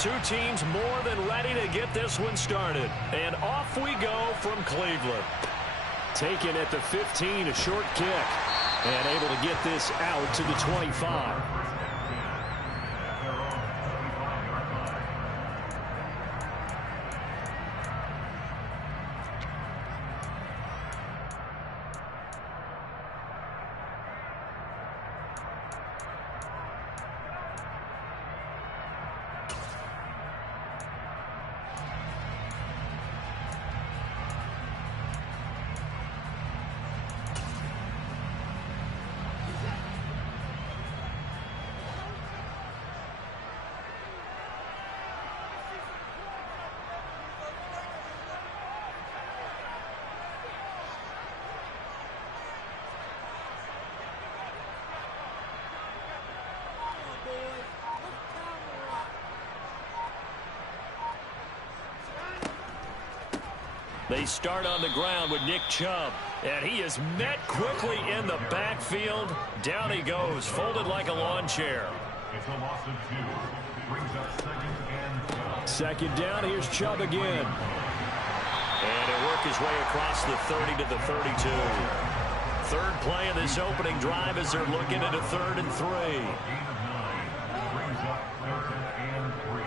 two teams more than ready to get this one started. And off we go from Cleveland. Taken at the 15, a short kick. And able to get this out to the 25. They start on the ground with Nick Chubb. And he is met quickly in the backfield. Down he goes, folded like a lawn chair. It's a loss of 2. Brings up 2nd and 12. Second down, here's Chubb again. And he'll work his way across the 30 to the 32. Third play of this opening drive as they're looking at a 3rd and 3. Gain of 9. Brings up 3rd and 3.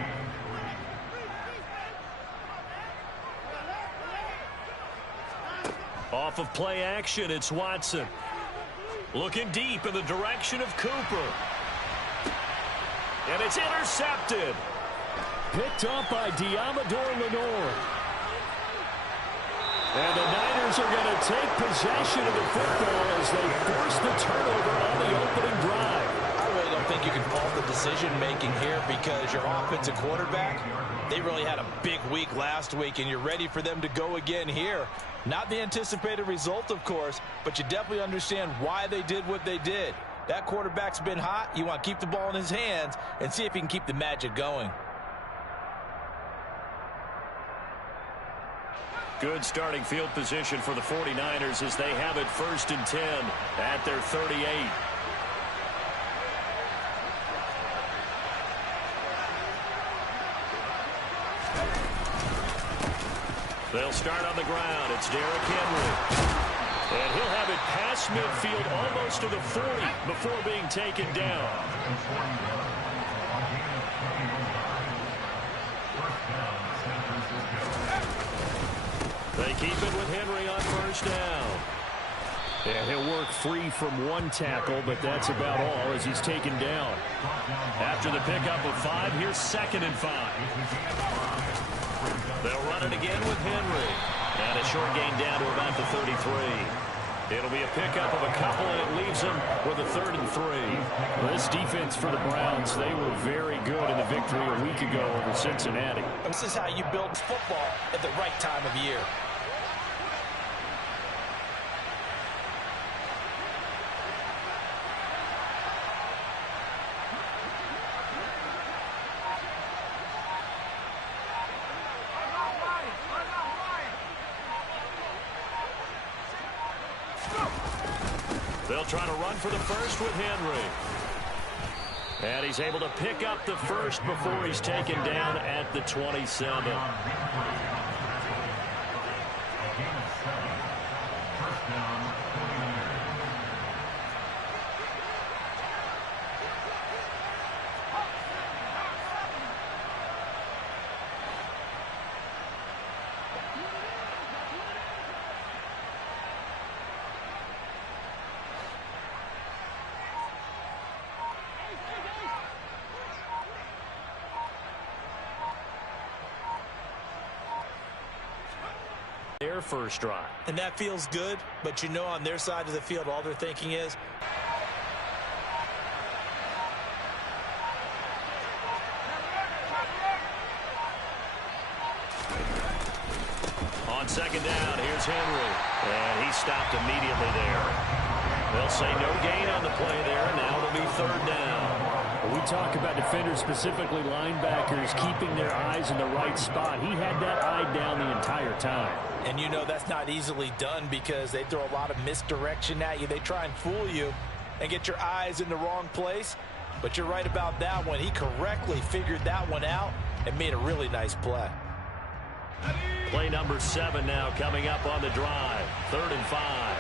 Off of play action, it's Watson. Looking deep in the direction of Cooper. And it's intercepted. Picked up by Diamador Lenore. And the Niners are going to take possession of the football as they force the turnover on the opening drive. I really don't think you can fault the decision-making here because your offensive quarterback, they really had a big week last week, and you're ready for them to go again here. Not the anticipated result, of course, but you definitely understand why they did what they did. That quarterback's been hot. You want to keep the ball in his hands and see if he can keep the magic going. Good starting field position for the 49ers as they have it 1st and 10 at their 38. They'll start on the ground. It's Derrick Henry. And he'll have it past midfield almost to the 40 before being taken down. They keep it with Henry on 1st down. And he'll work free from one tackle, but that's about all as he's taken down. After the pickup of 5, here's 2nd and 5. They'll run it again with Henry. And a short gain down to about the 33. It'll be a pickup of a couple, and it leaves them with a 3rd and 3. Well, this defense for the Browns, they were very good in the victory a week ago over Cincinnati. This is how you build football at the right time of year. They'll try to run for the first with Henry. And he's able to pick up the first before he's taken down at the 27. Their first drive. And that feels good, but you know on their side of the field, all they're thinking is, on 2nd down, here's Henry. And he stopped immediately there. They'll say no gain on the play there, and now it'll be 3rd down. When we talk about defenders, specifically linebackers, keeping their eyes in the right spot, he had that eye down the entire time. and you know that's not easily done because they throw a lot of misdirection at you. They try and fool you and get your eyes in the wrong place. But you're right about that one. He correctly figured that one out and made a really nice play. Play number 7 now coming up on the drive. 3rd and 5.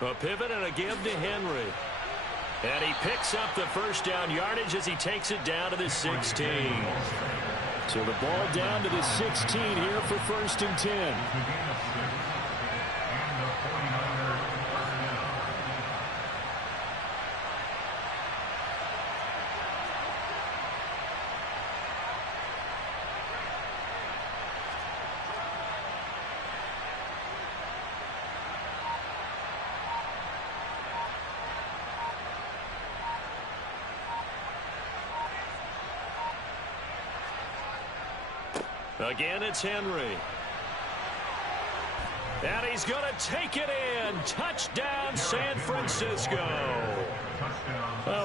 A pivot and a give to Henry. And he picks up the first down yardage as he takes it down to the 16. So the ball down to the 16 here for 1st and 10. Again, it's Henry. And he's going to take it in. Touchdown, San Francisco.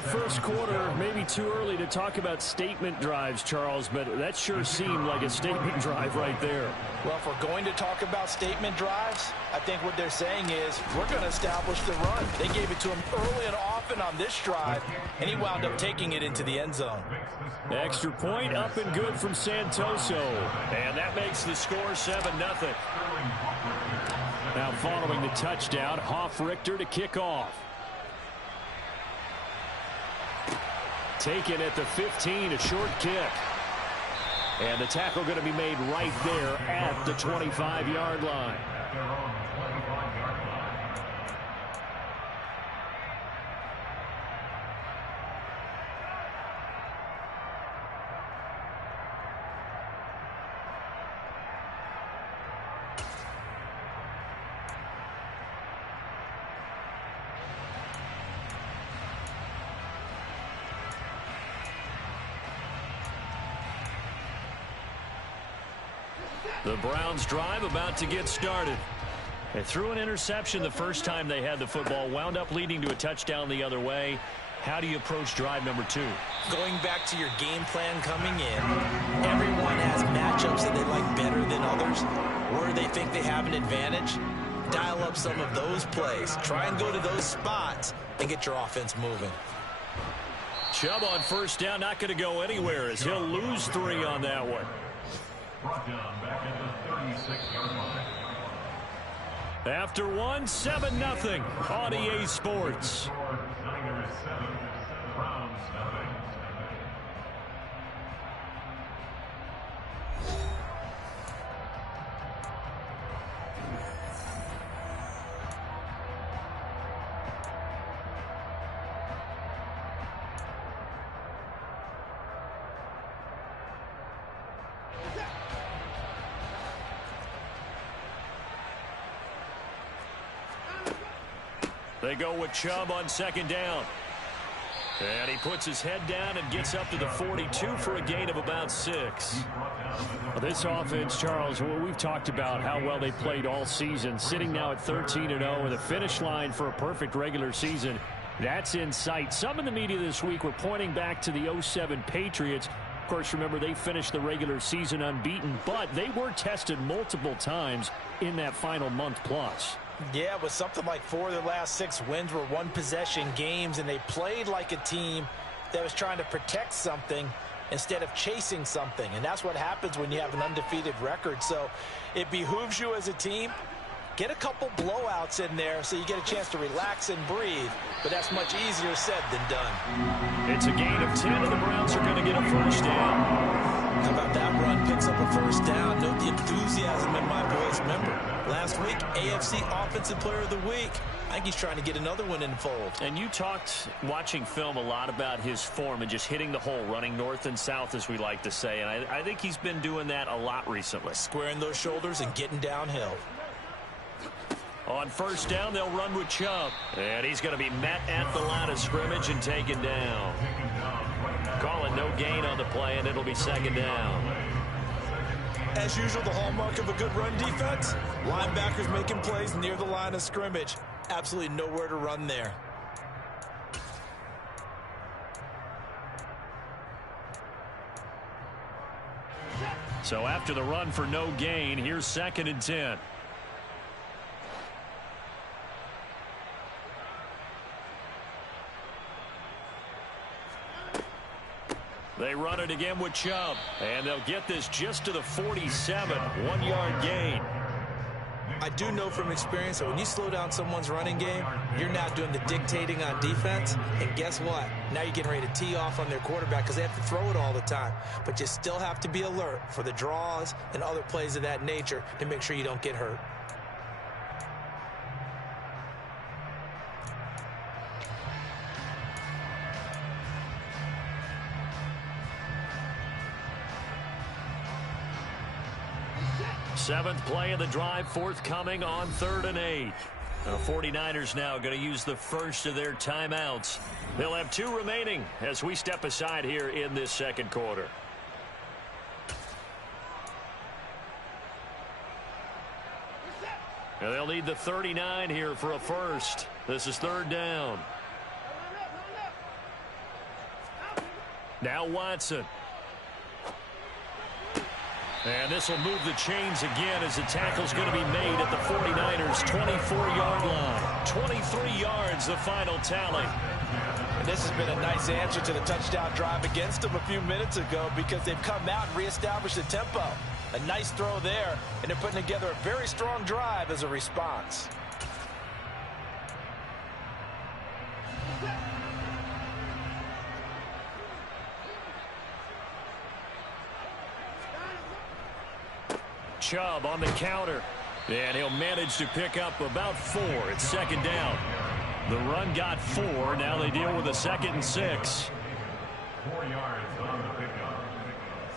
First quarter, maybe too early to talk about statement drives, Charles, but that sure seemed like a statement drive right there. Well, if we're going to talk about statement drives, I think what they're saying is we're going to establish the run. They gave it to him early and often on this drive, and he wound up taking it into the end zone. Extra point up and good from Santoso. And that makes the score 7-0. Now following the touchdown, Hoff-Richter to kick off. Taken at the 15, a short kick. And the tackle going to be made right there at the 25-yard line. The Browns drive about to get started. They threw an interception the first time they had the football, wound up leading to a touchdown the other way. How do you approach drive number 2? Going back to your game plan coming in, everyone has matchups that they like better than others, where they think they have an advantage. Dial up some of those plays. Try and go to those spots and get your offense moving. Chubb on first down, not going to go anywhere as he'll lose 3 on that one. Brought down back at the 36-yard line. After 7-0 on EA Sports. Niners 7, Browns 7. They go with Chubb on second down. And he puts his head down and gets up to the 42 for a gain of about 6. Well, this offense, Charles, we've talked about how well they played all season, sitting now at 13-0 with a finish line for a perfect regular season. That's in sight. Some in the media this week were pointing back to the 07 Patriots. Of course, remember, they finished the regular season unbeaten, but they were tested multiple times in that final month plus. Yeah, but something like 4 of their last 6 wins were one-possession games, and they played like a team that was trying to protect something instead of chasing something. And that's what happens when you have an undefeated record. So it behooves you as a team, get a couple blowouts in there so you get a chance to relax and breathe. But that's much easier said than done. It's a gain of 10, and the Browns are going to get a first down. How about that run? Picks up a first down. Note the enthusiasm in my voice. Remember, last week, AFC Offensive Player of the Week. I think he's trying to get another one in the fold. And you talked, watching film, a lot about his form and just hitting the hole, running north and south, as we like to say. And I think he's been doing that a lot recently. Squaring those shoulders and getting downhill. On first down, they'll run with Chubb. And he's going to be met at the line of scrimmage and taken down. Calling no gain on the play, and it'll be second down. As usual, the hallmark of a good run defense, linebackers making plays near the line of scrimmage. Absolutely nowhere to run there. So after the run for no gain, here's 2nd and 10. They run it again with Chubb, and they'll get this just to the 47, 1-yard gain. I do know from experience that when you slow down someone's running game, you're now doing the dictating on defense, and guess what? Now you're getting ready to tee off on their quarterback because they have to throw it all the time. But you still have to be alert for the draws and other plays of that nature to make sure you don't get hurt. Seventh play of the drive forthcoming on 3rd and 8. The 49ers now going to use the first of their timeouts. They'll have 2 remaining as we step aside here in this 2nd quarter. And they'll need the 39 here for a first. This is 3rd down. Now Watson. And this will move the chains again as the tackle's going to be made at the 49ers' 24-yard line. 23 yards, the final tally. And this has been a nice answer to the touchdown drive against them a few minutes ago because they've come out and reestablished the tempo. A nice throw there, and they're putting together a very strong drive as a response. Chubb on the counter, and he'll manage to pick up about 4. It's 2nd down. The run got 4. Now they deal with a 2nd and 6. 4 yards on the pickup.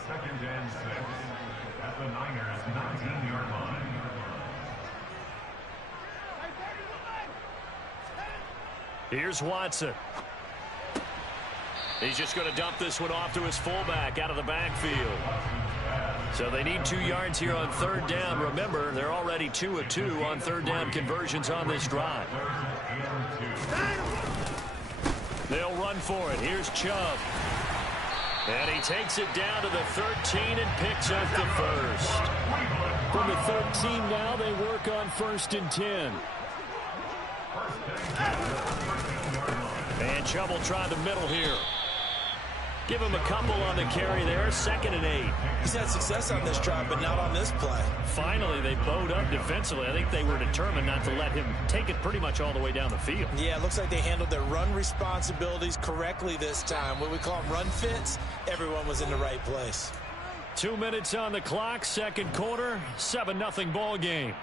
2nd and 6 at the Niners' 19-yard line. Here's Watson. He's just going to dump this one off to his fullback out of the backfield. So they need 2 yards here on 3rd down. Remember, they're already 2 of 2 on 3rd down conversions on this drive. They'll run for it. Here's Chubb. And he takes it down to the 13 and picks up the first. From the 13 now, they work on 1st and 10. And Chubb will try the middle here. Give him a couple on the carry there. 2nd and 8. He's had success on this drive, but not on this play. Finally, they bowed up defensively. I think they were determined not to let him take it pretty much all the way down the field. Yeah, it looks like they handled their run responsibilities correctly this time. What we call them run fits, everyone was in the right place. 2 minutes on the clock, 2nd quarter, 7-0 ball game.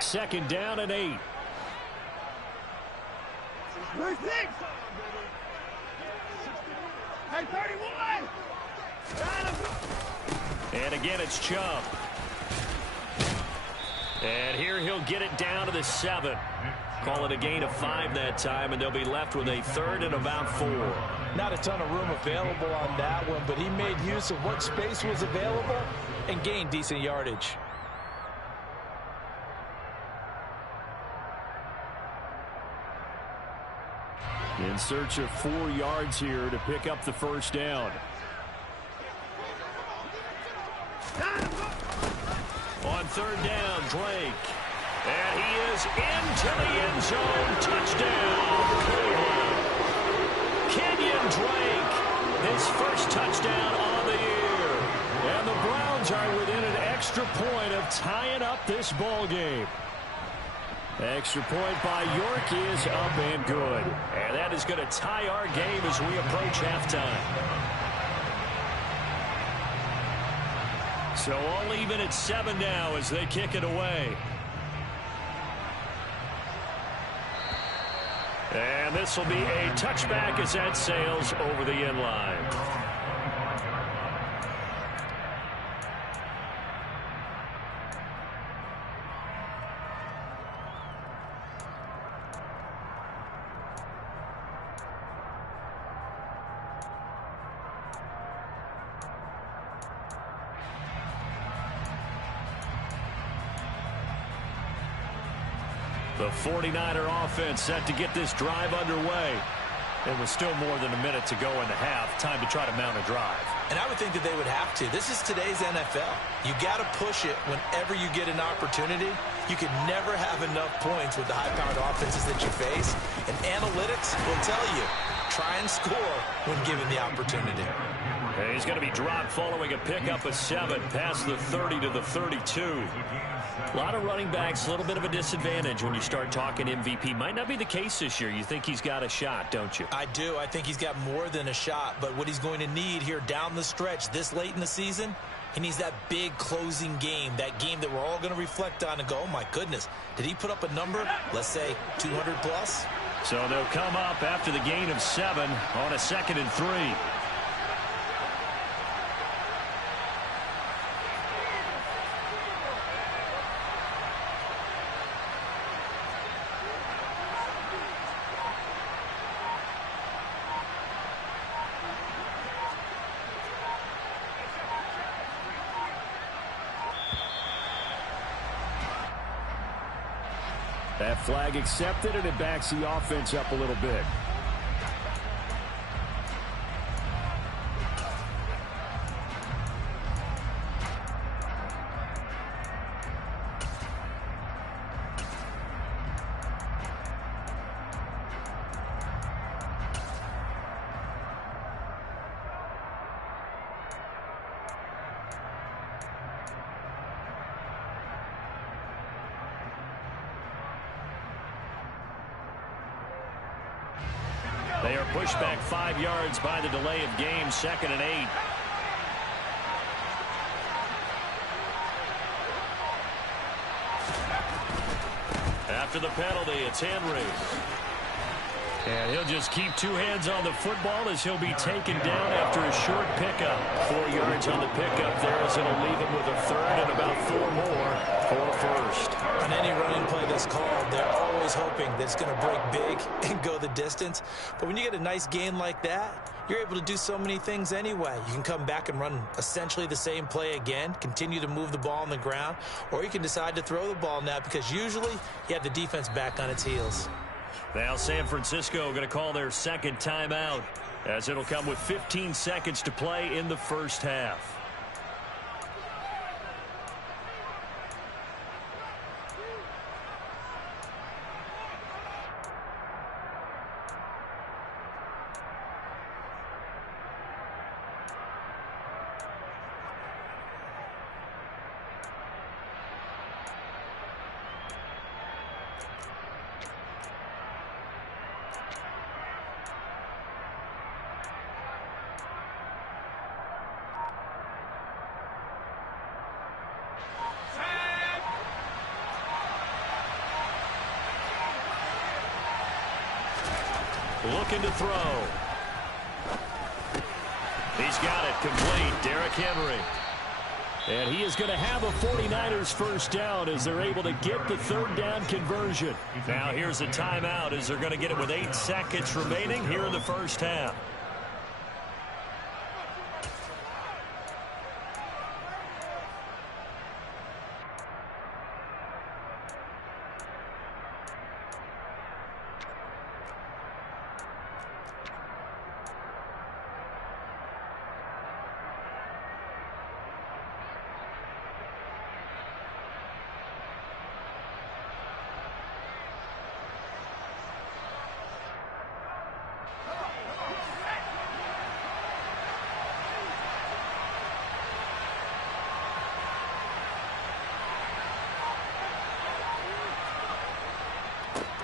Second down and 8. And again, it's Chubb. And here he'll get it down to the 7. Call it a gain of 5 that time, and they'll be left with a 3rd and about 4. Not a ton of room available on that one, but he made use of what space was available and gained decent yardage. In search of 4 yards here to pick up the first down. On 3rd down, Drake. And he is into the end zone. Touchdown, Cleveland. Kenyon Drake, his first touchdown on the year. And the Browns are within an extra point of tying up this ball game. Extra point by York is up and good. And that is going to tie our game as we approach halftime. So all even at 7 now as they kick it away. And this will be a touchback as that sails over the end line. The 49er offense set to get this drive underway. It was still more than a minute to go in the half. Time to try to mount a drive. And I would think that they would have to. This is today's NFL. You got to push it whenever you get an opportunity. You can never have enough points with the high-powered offenses that you face. And analytics will tell you, try and score when given the opportunity. And he's going to be dropped following a pickup of 7 past the 30 to the 32. A lot of running backs, a little bit of a disadvantage when you start talking MVP. Might not be the case this year. You think he's got a shot, don't you? I do. I think he's got more than a shot. But what he's going to need here down the stretch this late in the season, he needs that big closing game, that game that we're all going to reflect on and go, oh, my goodness, did he put up a number, let's say 200 plus? So they'll come up after the gain of 7 on a 2nd and 3. That flag accepted, and it backs the offense up a little bit. They are pushed back 5 yards by the delay of game, 2nd and 8. After the penalty, it's Henry. And he'll just keep 2 hands on the football as he'll be taken down after a short pickup. 4 yards on the pickup there as it'll leave him with a 3rd and about 4 more for a 1st. On any running play that's called, they're always hoping that it's going to break big and go the distance. But when you get a nice gain like that, you're able to do so many things anyway. You can come back and run essentially the same play again, continue to move the ball on the ground, or you can decide to throw the ball now because usually you have the defense back on its heels. Now San Francisco going to call their 2nd timeout as it'll come with 15 seconds to play in the 1st half. Looking to throw. He's got it complete. Derrick Henry. And he is going to have a 49ers 1st down as they're able to get the 3rd down conversion. Now here's a timeout as they're going to get it with 8 seconds remaining here in the 1st half.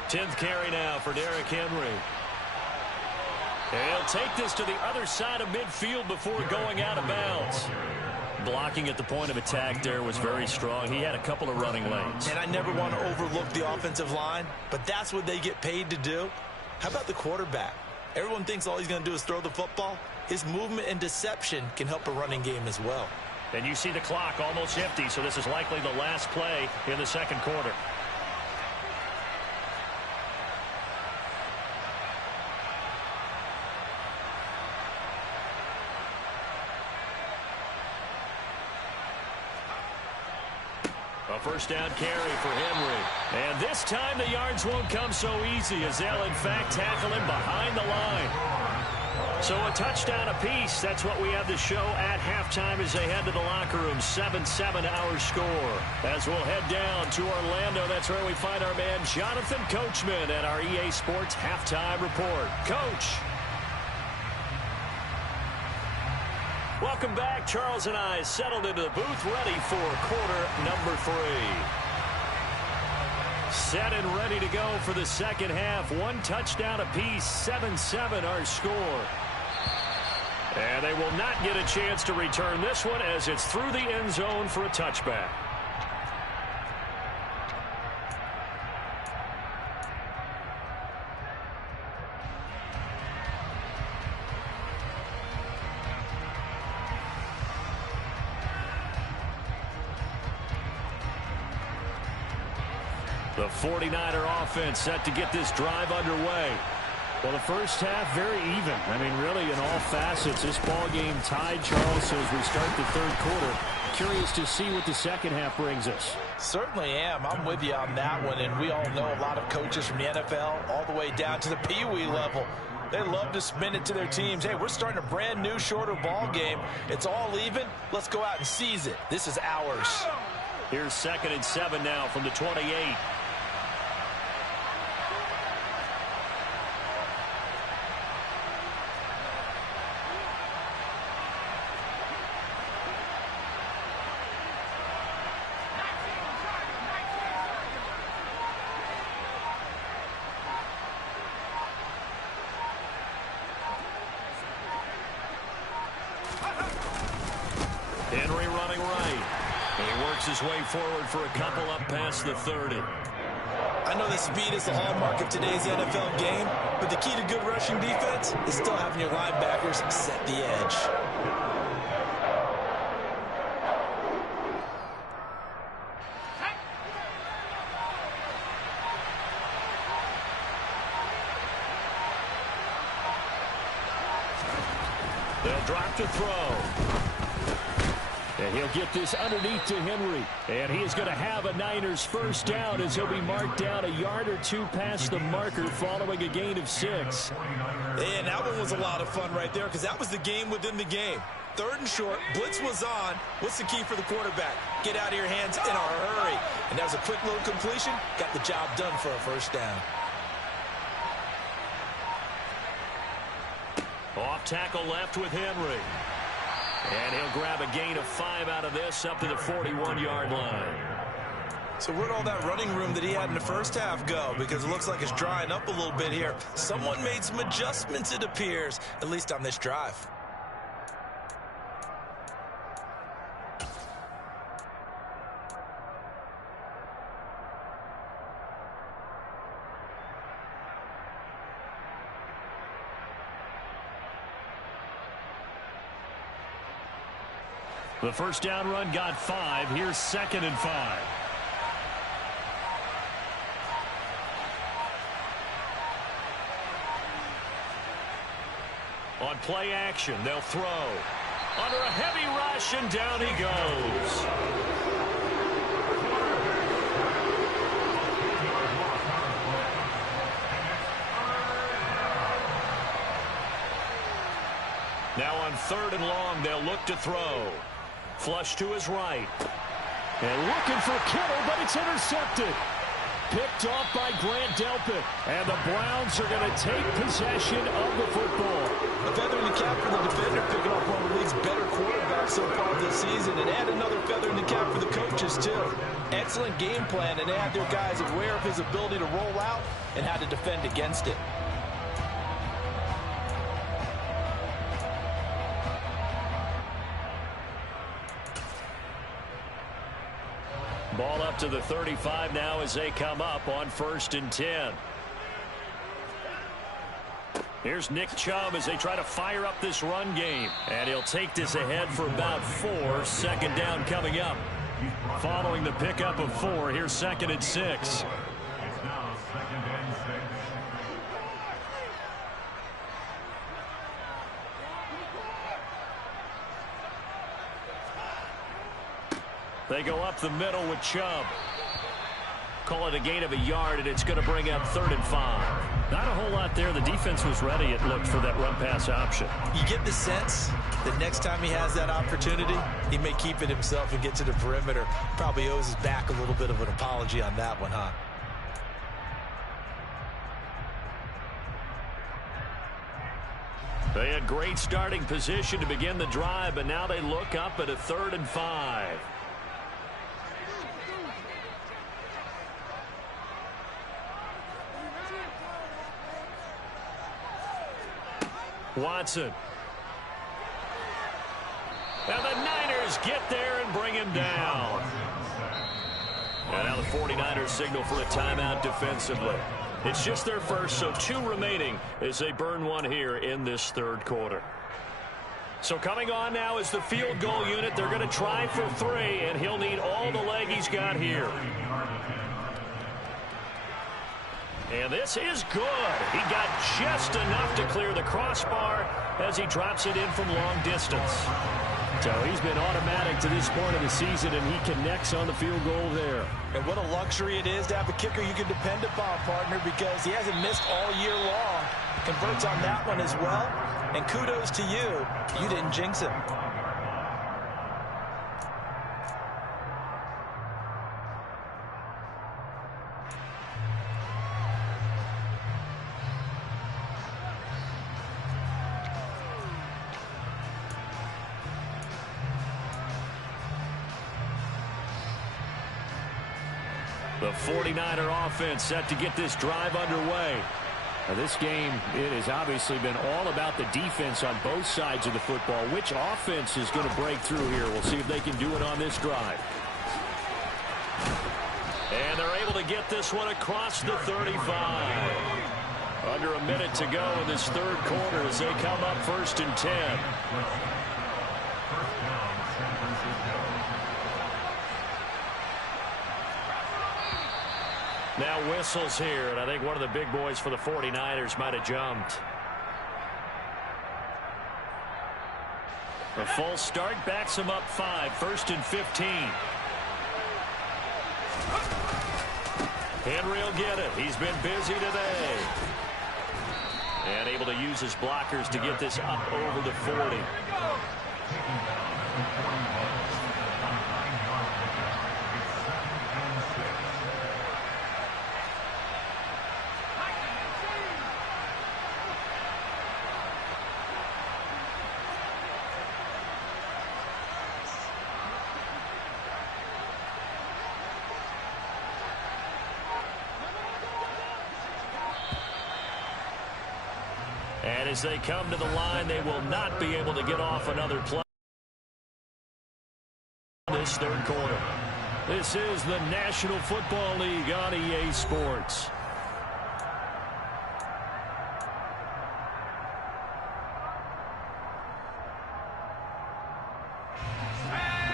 Tenth carry now for Derrick Henry. He'll take this to the other side of midfield before going out of bounds. Blocking at the point of attack there was very strong. He had a couple of running lanes. And I never want to overlook the offensive line, but that's what they get paid to do. How about the quarterback? Everyone thinks all he's going to do is throw the football. His movement and deception can help a running game as well. And you see the clock almost empty, so this is likely the last play in the 2nd quarter. A first down carry for Henry. And this time the yards won't come so easy as they'll, in fact, tackle him behind the line. So a touchdown apiece. That's what we have to show at halftime as they head to the locker room. 7-7 our score. As we'll head down to Orlando, that's where we find our man Jonathan Coachman at our EA Sports Halftime Report. Coach. Welcome back. Charles and I settled into the booth, ready for quarter number 3. Set and ready to go for the second half. One touchdown apiece, 7-7 our score. And they will not get a chance to return this one as it's through the end zone for a touchback. The 49er offense set to get this drive underway. Well, the first half, very even. I mean, really, in all facets, this ball game tied, Charles, as we start the third quarter. Curious to see what the second half brings us. Certainly am. I'm with you on that one, and we all know a lot of coaches from the NFL all the way down to the Pee-wee level. They love to spin it to their teams. Hey, we're starting a brand new, shorter ball game. It's all even. Let's go out and seize it. This is ours. Here's 2nd and 7 now from the 28. Henry running right. He works his way forward for a couple up past the 30. I know that speed is the hallmark of today's NFL game, but the key to good rushing defense is still having your linebackers set the edge. They'll drop to throw. And he'll get this underneath to Henry. And he is going to have a Niners first down as he'll be marked down a yard or two past the marker following a gain of 6. And that one was a lot of fun right there because that was the game within the game. 3rd and short, blitz was on. What's the key for the quarterback? Get out of your hands in a hurry. And that was a quick little completion. Got the job done for a first down. Off tackle left with Henry. And he'll grab a gain of 5 out of this up to the 41-yard line. So where'd all that running room that he had in the first half go? Because it looks like it's drying up a little bit here. Someone made some adjustments, it appears, at least on this drive. The first down run got 5. Here's 2nd and 5. On play action, they'll throw. Under a heavy rush, and down he goes. Now on 3rd and long, they'll look to throw. Flush to his right. And looking for Kittle, but it's intercepted. Picked off by Grant Delpit. And the Browns are going to take possession of the football. A feather in the cap for the defender, picking off one of the league's better quarterbacks so far this season. And add another feather in the cap for the coaches, too. Excellent game plan, and they had their guys aware of his ability to roll out and how to defend against it. Ball up to the 35 now as they come up on 1st and 10. Here's Nick Chubb as they try to fire up this run game. And he'll take this ahead for about 4. 2nd down coming up. Following the pickup of 4, here's 2nd and 6. It's now 2nd and 6. They go up the middle with Chubb. Call it a gain of a yard, and it's going to bring up 3rd and 5. Not a whole lot there. The defense was ready, it looked, for that run-pass option. You get the sense that next time he has that opportunity, he may keep it himself and get to the perimeter. Probably owes his back a little bit of an apology on that one, huh? They had great starting position to begin the drive, but now they look up at a 3rd and 5. Watson. And the Niners get there and bring him down. And now the 49ers signal for a timeout defensively. It's just their first, so 2 remaining as they burn one here in this 3rd quarter. So coming on now is the field goal unit. They're going to try for 3, and he'll need all the leg he's got here. And this is good. He got just enough to clear the crossbar as he drops it in from long distance. So he's been automatic to this point of the season, and he connects on the field goal there. And what a luxury it is to have a kicker you can depend upon, partner, because he hasn't missed all year long. Converts on that one as well. And kudos to you. You didn't jinx him. The 49er offense set to get this drive underway. Now this game, it has obviously been all about the defense on both sides of the football. Which offense is going to break through here? We'll see if they can do it on this drive. And they're able to get this one across the 35. Under a minute to go in this 3rd quarter as they come up 1st and 10. Now whistles here, and I think one of the big boys for the 49ers might have jumped. A false start backs him up 5, 1st and 15. Henry will get it. He's been busy today. And able to use his blockers to get this up over the 40. And as they come to the line, they will not be able to get off another play this 3rd quarter. This is the National Football League on EA Sports.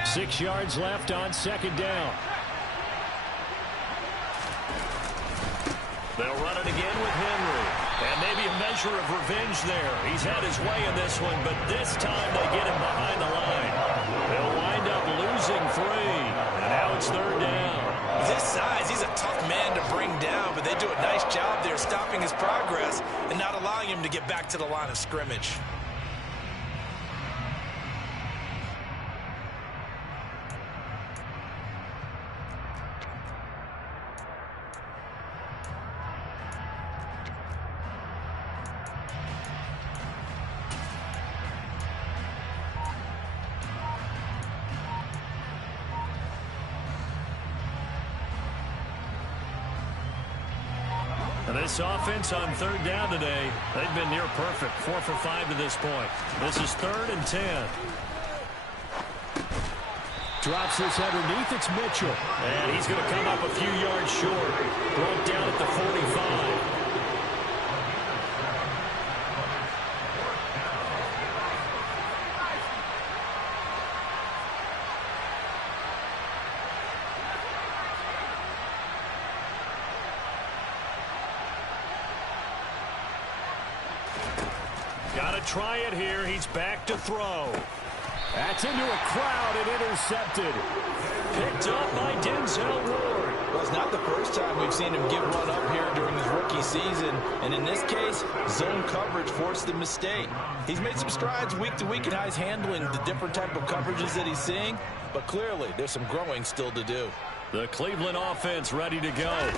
Six yards left on 2nd down. They'll run it again with Henry. And maybe a measure of revenge there. He's had his way in this one, but this time they get him behind the line. They'll wind up losing 3. And now it's 3rd down. With his size, he's a tough man to bring down, but they do a nice job there stopping his progress and not allowing him to get back to the line of scrimmage. And this offense on 3rd down today, they've been near perfect. 4 for 5 to this point. This is 3rd and 10. Drops this underneath. It's Mitchell. And he's going to come up a few yards short. Broke down at the 45. Got to try it here. He's back to throw. That's into a crowd and intercepted. Picked up by Denzel Ward. Well, it's not the first time we've seen him give one up here during his rookie season. And in this case, zone coverage forced the mistake. He's made some strides week to week in how he's handling the different type of coverages that he's seeing. But clearly, there's some growing still to do. The Cleveland offense ready to go.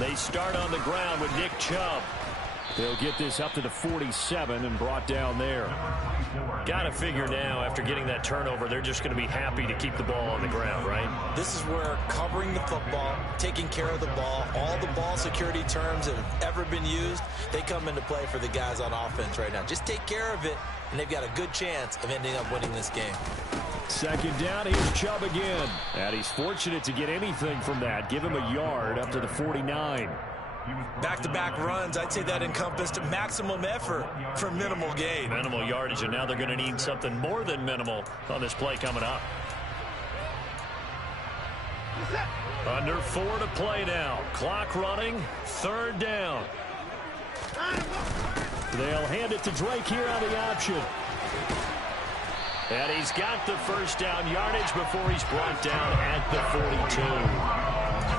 They start on the ground with Nick Chubb. They'll get this up to the 47 and brought down there. Got to figure now, after getting that turnover, they're just going to be happy to keep the ball on the ground, right? This is where covering the football, taking care of the ball, all the ball security terms that have ever been used, they come into play for the guys on offense right now. Just take care of it, and they've got a good chance of ending up winning this game. Second down, here's Chubb again. And he's fortunate to get anything from that. Give him a yard up to the 49. Back-to-back runs, I'd say that encompassed maximum effort for minimal gain. Minimal yardage, and now they're going to need something more than minimal on this play coming up. Under 4 to play now. Clock running, third down. They'll hand it to Drake here on the option. And he's got the first down yardage before he's brought down at the 42.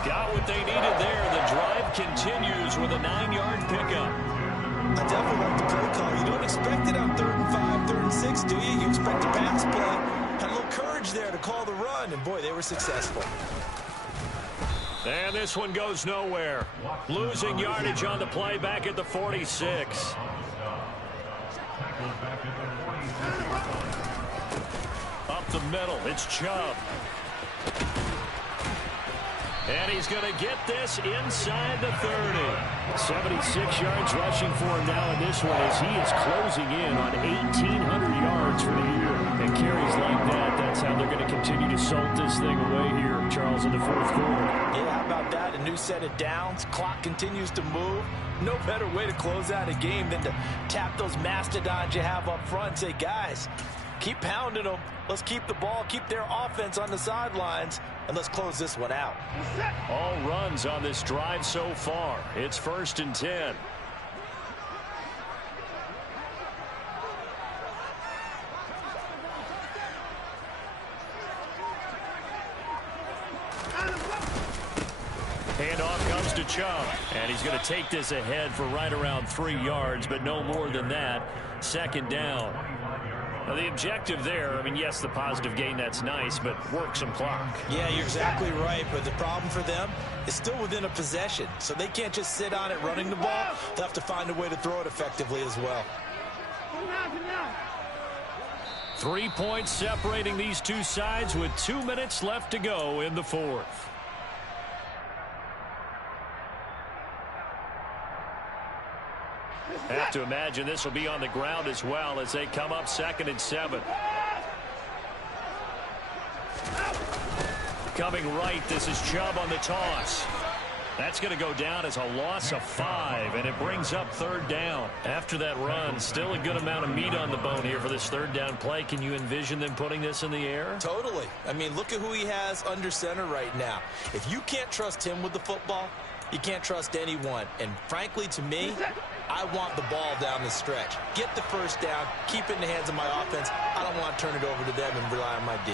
Got what they needed there. The drive continues with a 9-yard pickup. I definitely like the play call. You don't expect it on 3rd and 5, 3rd and 6, do you? You expect a pass play. Had a little courage there to call the run, and boy, they were successful. And this one goes nowhere. Losing yardage on the play back at the 46. Up the middle, it's Chubb. And he's going to get this inside the 30. 76 yards rushing for him now in this one as he is closing in on 1,800 yards for the year. And carries like that, that's how they're going to continue to salt this thing away here, Charles, in the fourth quarter. Yeah, how about that? A new set of downs. Clock continues to move. No better way to close out a game than to tap those mastodons you have up front and say, guys, keep pounding them. Let's keep the ball, keep their offense on the sidelines, and let's close this one out. All runs on this drive so far. It's 1st and 10. Handoff comes to Chubb, and he's going to take this ahead for right around 3 yards, but no more than that. Second down. Now, the objective there, I mean, yes, the positive gain, that's nice, but work some clock. Yeah, you're exactly right, but the problem for them is still within a possession, so they can't just sit on it running the ball. They'll have to find a way to throw it effectively as well. 3 points separating these two sides with 2 minutes left to go in the fourth. Have to imagine this will be on the ground as well as they come up 2nd and 7. Coming right, this is Chubb on the toss. That's going to go down as a loss of 5, and it brings up 3rd down. After that run, still a good amount of meat on the bone here for this 3rd down play. Can you envision them putting this in the air? Totally. I mean, look at who he has under center right now. If you can't trust him with the football, you can't trust anyone. And frankly, to me, I want the ball down the stretch. Get the first down, keep it in the hands of my offense. I don't want to turn it over to them and rely on my D.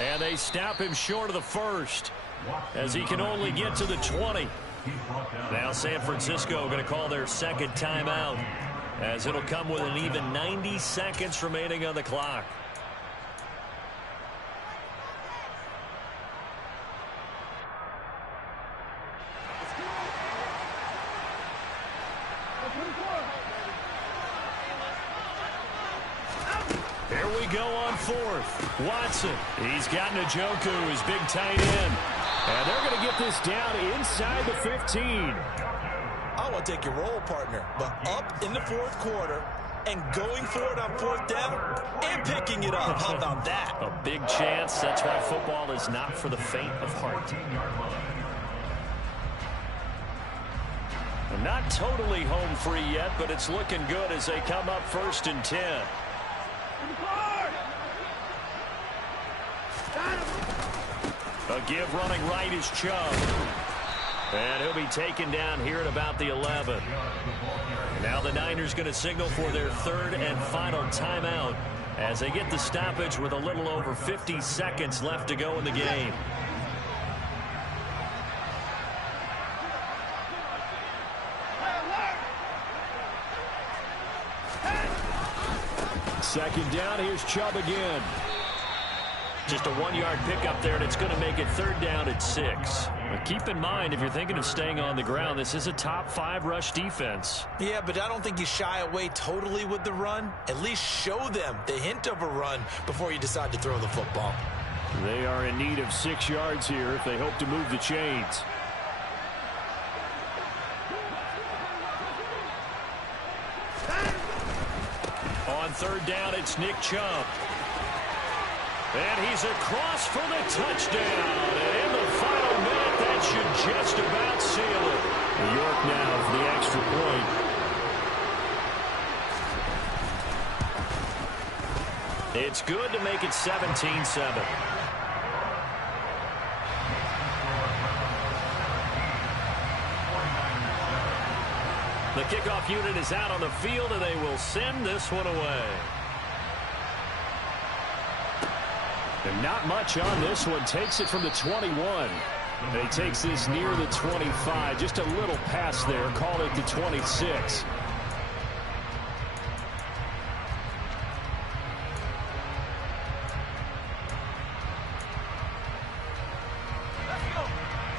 And they stop him short of the first as he can only get to the 20. Now San Francisco going to call their second timeout as it'll come with an even 90 seconds remaining on the clock. Here we go on 4th. Watson, he's got Njoku, his big tight end. And they're going to get this down inside the 15. I want to take your role, partner, but up in the 4th quarter and going for it on 4th down and picking it up. How about that? A big chance. That's why football is not for the faint of heart. Not totally home free yet, but it's looking good as they come up 1st and 10. A give running right is Chubb. And he'll be taken down here at about the 11. Now the Niners going to signal for their third and final timeout as they get the stoppage with a little over 50 seconds left to go in the game. Second down, here's Chubb again. Just a 1-yard pickup there, and it's going to make it third down at 6. But keep in mind, if you're thinking of staying on the ground, this is a top 5 rush defense. Yeah, but I don't think you shy away totally with the run. At least show them the hint of a run before you decide to throw the football. They are in need of 6 yards here if they hope to move the chains. On third down, it's Nick Chubb. And he's across for the touchdown. And in the final minute, that should just about seal it. New York now for the extra point. It's good to make it 17-7. The kickoff unit is out on the field, and they will send this one away. And not much on this one. Takes it from the 21. And he takes this near the 25. Just a little pass there. Call it the 26.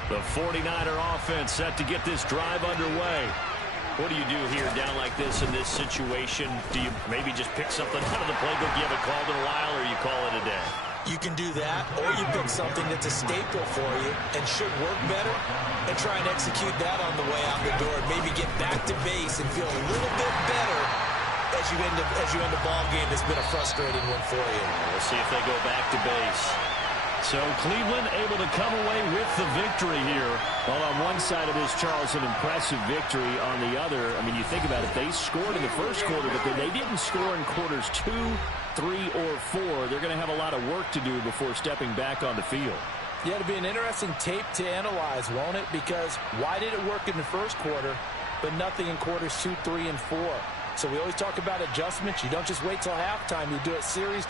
The 49er offense set to get this drive underway. What do you do here down like this in this situation? Do you maybe just pick something out of the playbook you haven't called in a while, or you call it a day? You can do that, or you pick something that's a staple for you and should work better and try and execute that on the way out the door. Maybe get back to base and feel a little bit better as you end a ball game that's been a frustrating one for you. We'll see if they go back to base. So Cleveland able to come away with the victory here. Well, on one side of this, Charles, an impressive victory. On the other, I mean, you think about it, they scored in the first quarter, but then they didn't score in quarters 2, 3, or 4. They're going to have a lot of work to do before stepping back on the field. Yeah, it'll be an interesting tape to analyze, won't it? Because why did it work in the first quarter, but nothing in quarters 2, 3, and 4? So we always talk about adjustments. You don't just wait till halftime. You do it series to